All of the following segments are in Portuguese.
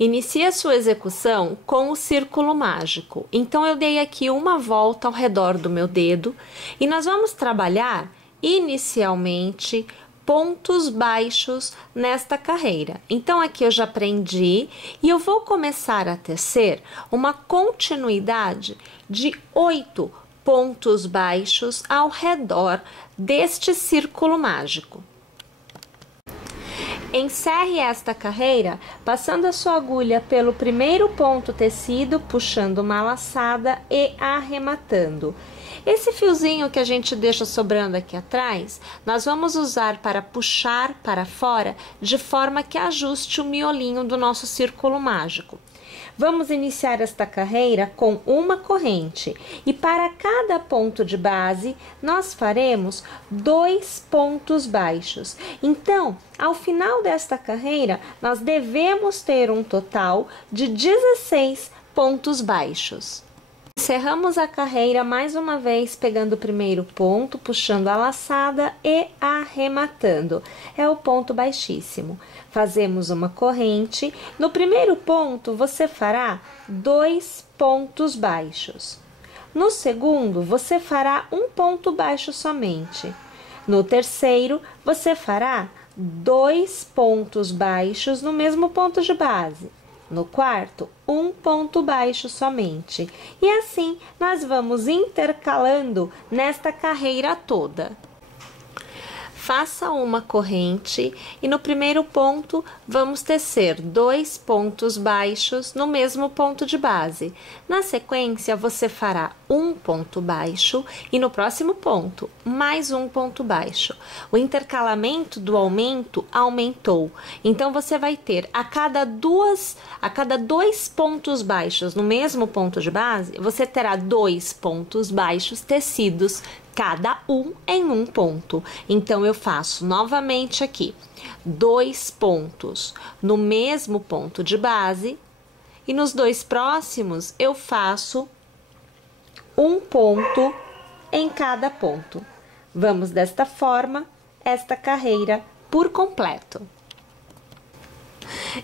Inicie a sua execução com o círculo mágico. Então, eu dei aqui uma volta ao redor do meu dedo e nós vamos trabalhar inicialmente pontos baixos nesta carreira. Então, aqui eu já prendi e eu vou começar a tecer uma continuidade de 8 pontos baixos ao redor deste círculo mágico. Encerre esta carreira passando a sua agulha pelo primeiro ponto tecido, puxando uma laçada e arrematando. Esse fiozinho que a gente deixa sobrando aqui atrás, nós vamos usar para puxar para fora, de forma que ajuste o miolinho do nosso círculo mágico. Vamos iniciar esta carreira com uma corrente e para cada ponto de base nós faremos 2 pontos baixos. Então, ao final desta carreira, nós devemos ter um total de 16 pontos baixos. Encerramos a carreira mais uma vez pegando o primeiro ponto, puxando a laçada e arrematando. É o ponto baixíssimo. Fazemos uma corrente. No primeiro ponto, você fará 2 pontos baixos. No segundo, você fará um ponto baixo somente. No terceiro, você fará 2 pontos baixos no mesmo ponto de base. No quarto, um ponto baixo somente. E assim, nós vamos intercalando nesta carreira toda. Faça uma corrente e no primeiro ponto vamos tecer 2 pontos baixos no mesmo ponto de base. Na sequência, você fará um ponto baixo e no próximo ponto, mais um ponto baixo. O intercalamento do aumento aumentou. Então, você vai ter a cada 2 pontos baixos no mesmo ponto de base, você terá 2 pontos baixos tecidos, cada um em um ponto. Então, eu faço novamente aqui 2 pontos no mesmo ponto de base e nos 2 próximos eu faço um ponto em cada ponto. Vamos desta forma esta carreira por completo.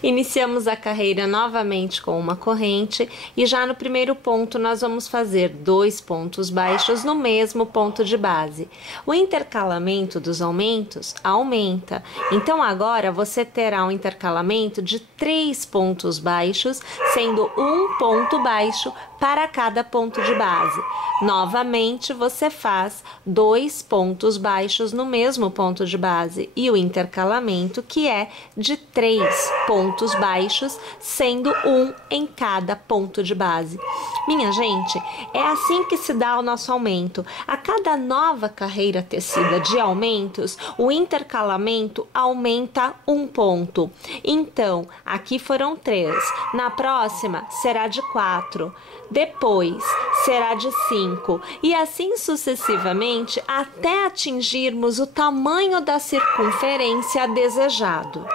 Iniciamos a carreira novamente com uma corrente e já no primeiro ponto nós vamos fazer 2 pontos baixos no mesmo ponto de base. O intercalamento dos aumentos aumenta, então agora você terá um intercalamento de 3 pontos baixos, sendo um ponto baixo para cada ponto de base. Novamente você faz 2 pontos baixos no mesmo ponto de base e o intercalamento que é de 3 pontos baixos, sendo um em cada ponto de base. Minha gente, é assim que se dá o nosso aumento. A cada nova carreira tecida de aumentos, o intercalamento aumenta um ponto. Então, aqui foram 3. Na próxima, será de 4. Depois, será de 5. E assim sucessivamente, até atingirmos o tamanho da circunferência desejado.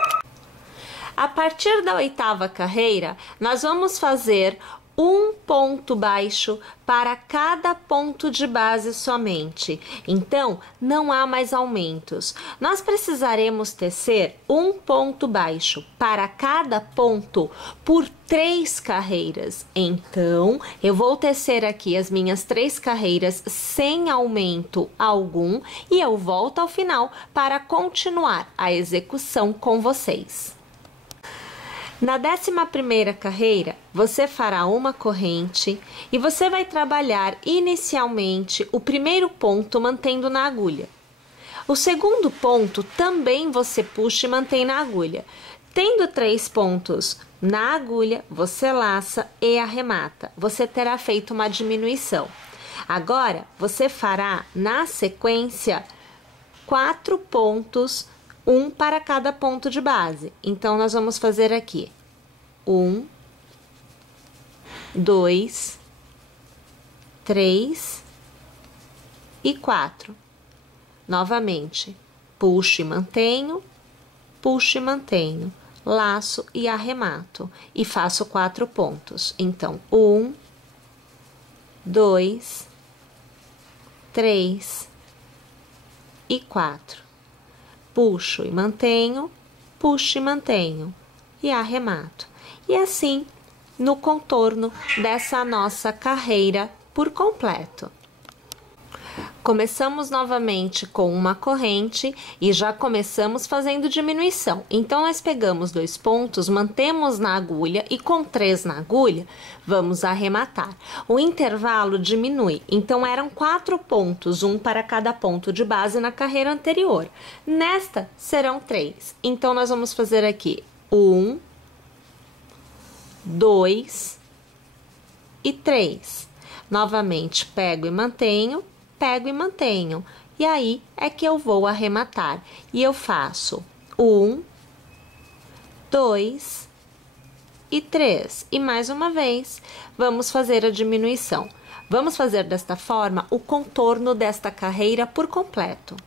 A partir da 8ª carreira, nós vamos fazer um ponto baixo para cada ponto de base somente. Então, não há mais aumentos. Nós precisaremos tecer um ponto baixo para cada ponto por 3 carreiras. Então, eu vou tecer aqui as minhas 3 carreiras sem aumento algum e eu volto ao final para continuar a execução com vocês. Na 11ª carreira, você fará uma corrente e você vai trabalhar inicialmente o primeiro ponto mantendo na agulha. O segundo ponto também você puxa e mantém na agulha. Tendo 3 pontos na agulha, você laça e arremata. Você terá feito uma diminuição. Agora, você fará na sequência 4 pontos, um para cada ponto de base. Então, nós vamos fazer aqui 1, 2, 3 e 4. Novamente, puxo e mantenho, laço e arremato e faço 4 pontos. Então, 1, 2, 3 e 4. Puxo e mantenho e arremato. e assim no contorno dessa nossa carreira por completo. Começamos novamente com uma corrente e já começamos fazendo diminuição. Então, nós pegamos 2 pontos, mantemos na agulha e com 3 na agulha, vamos arrematar. O intervalo diminui, então eram 4 pontos, um para cada ponto de base na carreira anterior. Nesta, serão 3. Então, nós vamos fazer aqui 1, 2 e 3. Novamente, pego e mantenho. E aí é que eu vou arrematar. E eu faço 1, 2 e 3. E mais uma vez, vamos fazer a diminuição. Vamos fazer desta forma o contorno desta carreira por completo.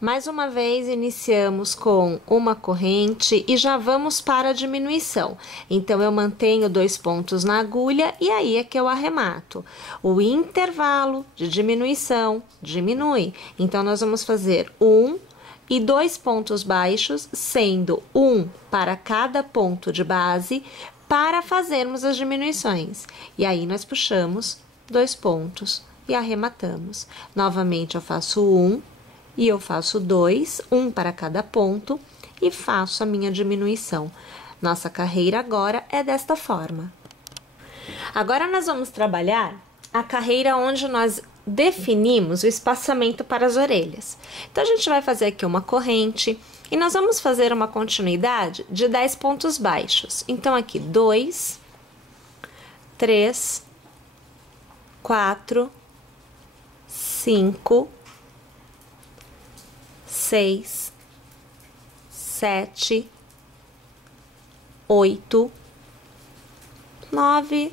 Mais uma vez, iniciamos com uma corrente e já vamos para a diminuição. Então, eu mantenho 2 pontos na agulha e aí é que eu arremato. O intervalo de diminuição diminui. Então, nós vamos fazer 1 e 2 pontos baixos, sendo 1 para cada ponto de base, para fazermos as diminuições. E aí, nós puxamos 2 pontos e arrematamos. Novamente, eu faço 1. E eu faço 2, um para cada ponto, e faço a minha diminuição. Nossa carreira agora é desta forma. Agora, nós vamos trabalhar a carreira onde nós definimos o espaçamento para as orelhas. Então, a gente vai fazer aqui uma corrente, e nós vamos fazer uma continuidade de 10 pontos baixos. Então, aqui 2, 3, 4, 5, 6, 7, 8, 9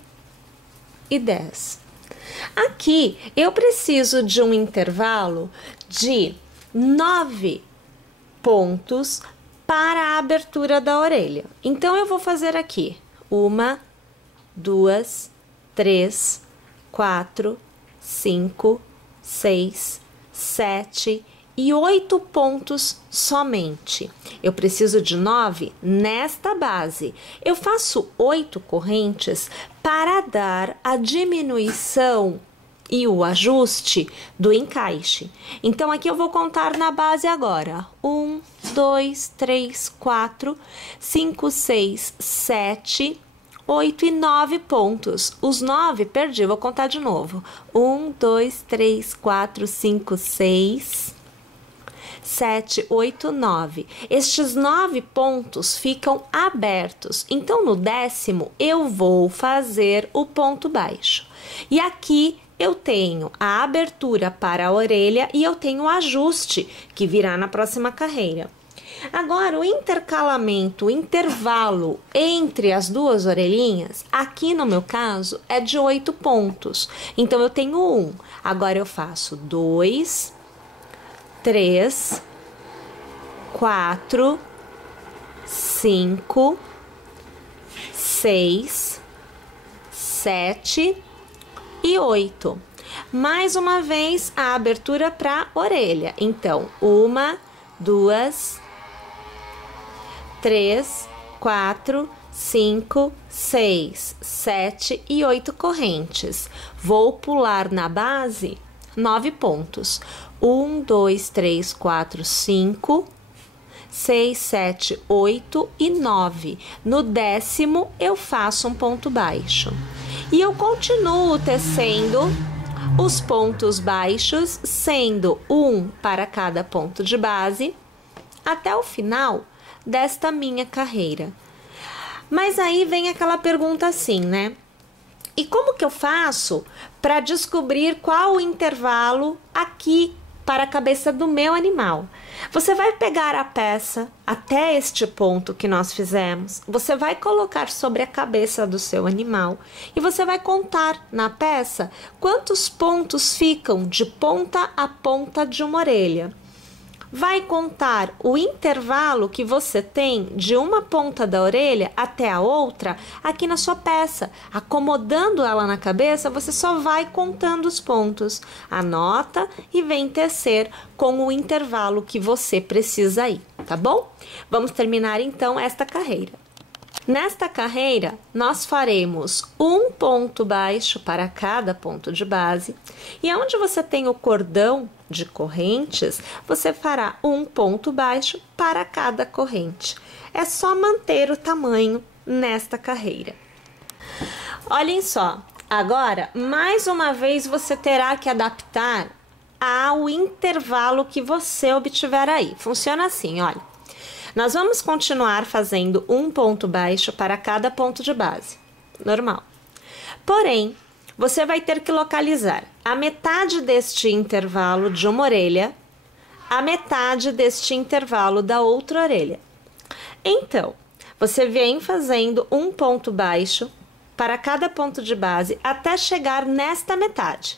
e 10. Aqui, eu preciso de um intervalo de 9 pontos para a abertura da orelha. Então, eu vou fazer aqui 1, 2, 3, 4, 5, 6, 7 e 8 pontos somente. Eu preciso de 9 nesta base. Eu faço 8 correntes para dar a diminuição e o ajuste do encaixe. Então, aqui eu vou contar na base agora. 1, 2, 3, 4, 5, 6, 7, 8 e 9 pontos. Os 9, perdi, vou contar de novo. 1, 2, 3, 4, 5, 6... 7, 8, 9. Estes 9 pontos ficam abertos. Então, no 10º, eu vou fazer o ponto baixo. E aqui eu tenho a abertura para a orelha e eu tenho o ajuste, que virá na próxima carreira. Agora, o intercalamento, o intervalo entre as duas orelhinhas, aqui no meu caso, é de 8 pontos. Então, eu tenho 1. Agora, eu faço 2... 3, 4, 5, 6, 7 e 8. Mais uma vez, a abertura para a orelha. Então, 1, 2, 3, 4, 5, 6, 7 e 8 correntes. Vou pular na base 9 pontos. 1, 2, 3, 4, 5, 6, 7, 8 e 9. No 10º, eu faço um ponto baixo. E eu continuo tecendo os pontos baixos, sendo 1 para cada ponto de base, até o final desta minha carreira. Mas aí vem aquela pergunta assim, né? E como que eu faço para descobrir qual o intervalo aqui para a cabeça do meu animal? Você vai pegar a peça até este ponto que nós fizemos, você vai colocar sobre a cabeça do seu animal e você vai contar na peça quantos pontos ficam de ponta a ponta de uma orelha. Vai contar o intervalo que você tem de uma ponta da orelha até a outra aqui na sua peça. Acomodando ela na cabeça, você só vai contando os pontos. Anota e vem tecer com o intervalo que você precisa ir, tá bom? Vamos terminar então esta carreira. Nesta carreira, nós faremos um ponto baixo para cada ponto de base, e onde você tem o cordão de correntes, você fará um ponto baixo para cada corrente. É só manter o tamanho nesta carreira. Olhem só, agora, mais uma vez, você terá que adaptar ao intervalo que você obtiver aí. Funciona assim, olha. Nós vamos continuar fazendo um ponto baixo para cada ponto de base, normal. Porém, você vai ter que localizar a metade deste intervalo de uma orelha, a metade deste intervalo da outra orelha. Então, você vem fazendo um ponto baixo para cada ponto de base até chegar nesta metade.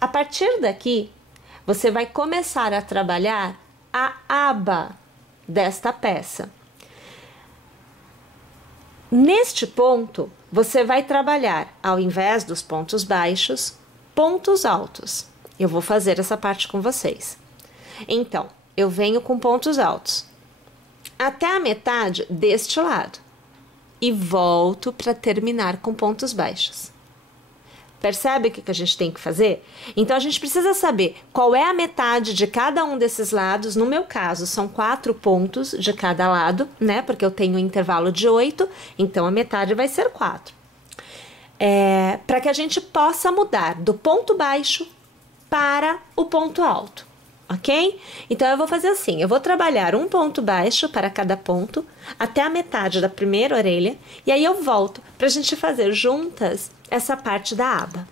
A partir daqui, você vai começar a trabalhar a aba desta peça. Neste ponto, você vai trabalhar, ao invés dos pontos baixos, pontos altos. Eu vou fazer essa parte com vocês. Então, eu venho com pontos altos até a metade deste lado e volto para terminar com pontos baixos. Percebe o que a gente tem que fazer? Então, a gente precisa saber qual é a metade de cada um desses lados. No meu caso, são 4 pontos de cada lado, né? Porque eu tenho um intervalo de 8, então a metade vai ser 4. Para que a gente possa mudar do ponto baixo para o ponto alto, ok? Então, eu vou fazer assim, eu vou trabalhar um ponto baixo para cada ponto, até a metade da primeira orelha, e aí eu volto para a gente fazer juntas essa parte da aba.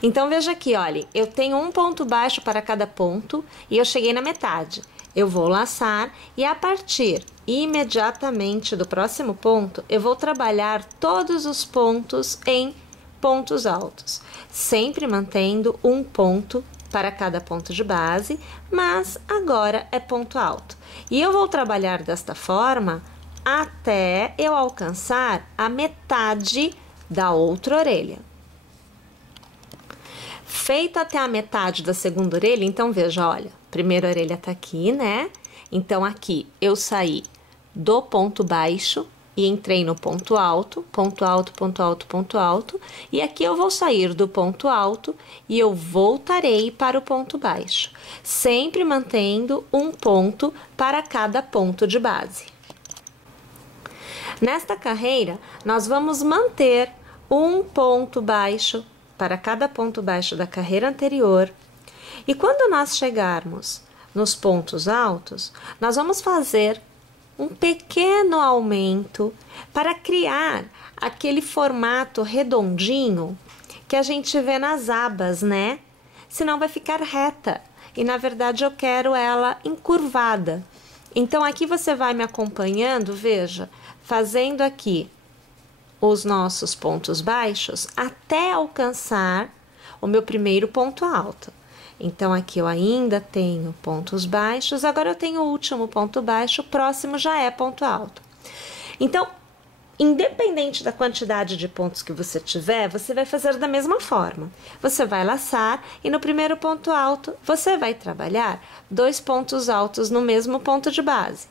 Então, veja aqui, olhem, eu tenho um ponto baixo para cada ponto e eu cheguei na metade. Eu vou laçar e a partir imediatamente do próximo ponto, eu vou trabalhar todos os pontos em pontos altos, sempre mantendo um ponto para cada ponto de base, mas agora é ponto alto. E eu vou trabalhar desta forma até eu alcançar a metade da outra orelha. Feito até a metade da segunda orelha, então veja, olha, primeira orelha tá aqui, né? Então aqui eu saí do ponto baixo e entrei no ponto alto, ponto alto, ponto alto, ponto alto, e aqui eu vou sair do ponto alto e eu voltarei para o ponto baixo, sempre mantendo um ponto para cada ponto de base. Nesta carreira, nós vamos manter um ponto baixo para cada ponto baixo da carreira anterior. E quando nós chegarmos nos pontos altos, nós vamos fazer um pequeno aumento para criar aquele formato redondinho que a gente vê nas abas, né? Senão vai ficar reta. E na verdade eu quero ela encurvada. Então aqui você vai me acompanhando, veja, fazendo aqui os nossos pontos baixos até alcançar o meu primeiro ponto alto. Então, aqui eu ainda tenho pontos baixos, agora eu tenho o último ponto baixo, o próximo já é ponto alto. Então, independente da quantidade de pontos que você tiver, você vai fazer da mesma forma. Você vai laçar e no primeiro ponto alto, você vai trabalhar 2 pontos altos no mesmo ponto de base.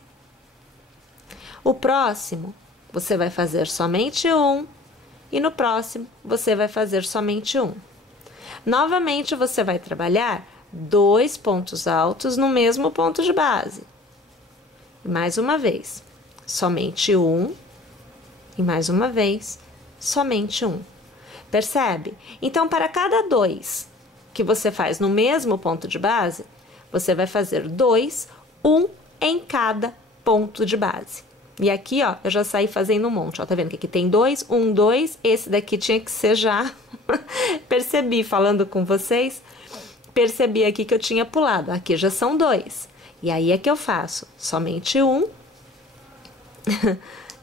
O próximo, você vai fazer somente um, e no próximo, você vai fazer somente um. Novamente, você vai trabalhar 2 pontos altos no mesmo ponto de base. Mais uma vez, somente um, e mais uma vez, somente um. Percebe? Então, para cada 2 que você faz no mesmo ponto de base, você vai fazer 2, 1 em cada ponto de base. E aqui, ó, eu já saí fazendo um monte, ó, tá vendo que aqui tem 2, 1, 2, esse daqui tinha que ser já, percebi, falando com vocês, percebi aqui que eu tinha pulado, aqui já são 2, e aí é que eu faço somente um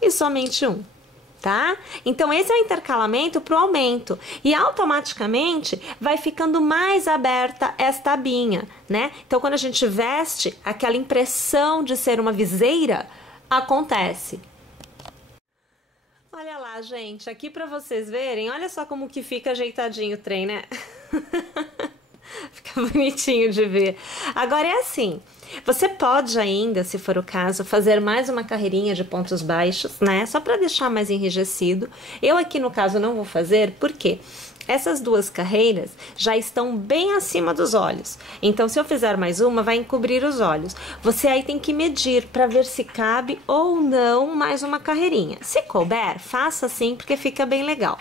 e somente um, tá? Então, esse é o intercalamento pro aumento, e automaticamente vai ficando mais aberta esta abinha, né? Então, quando a gente veste, aquela impressão de ser uma viseira acontece. Olha lá, gente, aqui para vocês verem, olha só como que fica ajeitadinho o trem, né? Fica bonitinho de ver. Agora é assim, Você pode ainda, se for o caso, fazer mais uma carreirinha de pontos baixos, né? Só para deixar mais enrijecido. Eu aqui no caso não vou fazer, por quê? Essas duas carreiras já estão bem acima dos olhos. Então, se eu fizer mais uma, vai encobrir os olhos. Você aí tem que medir para ver se cabe ou não mais uma carreirinha. Se couber, faça assim, porque fica bem legal.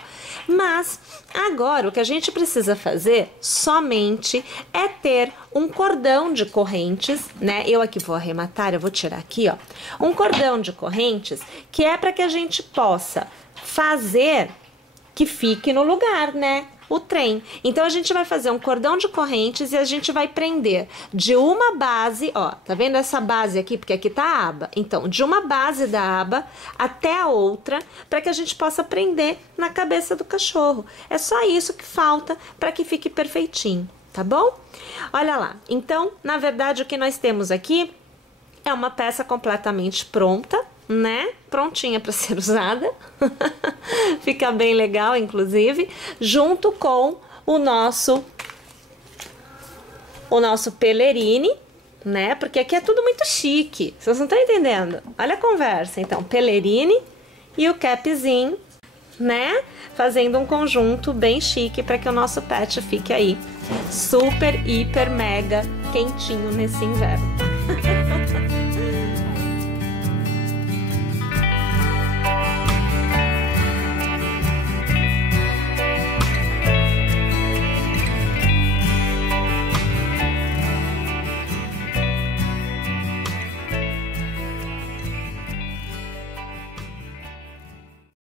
Mas, agora, o que a gente precisa fazer somente é ter um cordão de correntes, né? Eu aqui vou arrematar, eu vou tirar aqui, ó. Um cordão de correntes que é para que a gente possa fazer que fique no lugar, né? O trem. Então, a gente vai fazer um cordão de correntes e a gente vai prender de uma base, ó, tá vendo essa base aqui? Porque aqui tá a aba. Então, de uma base da aba até a outra, para que a gente possa prender na cabeça do cachorro. É só isso que falta para que fique perfeitinho, tá bom? Olha lá. Então, na verdade, o que nós temos aqui é uma peça completamente pronta, né? Prontinha para ser usada. Fica bem legal, inclusive, junto com o nosso Pelerine, né? Porque aqui é tudo muito chique. Vocês não estão entendendo? Olha a conversa. Então, Pelerine e o capzinho, né? Fazendo um conjunto bem chique para que o nosso pet fique aí super, hiper, mega quentinho nesse inverno.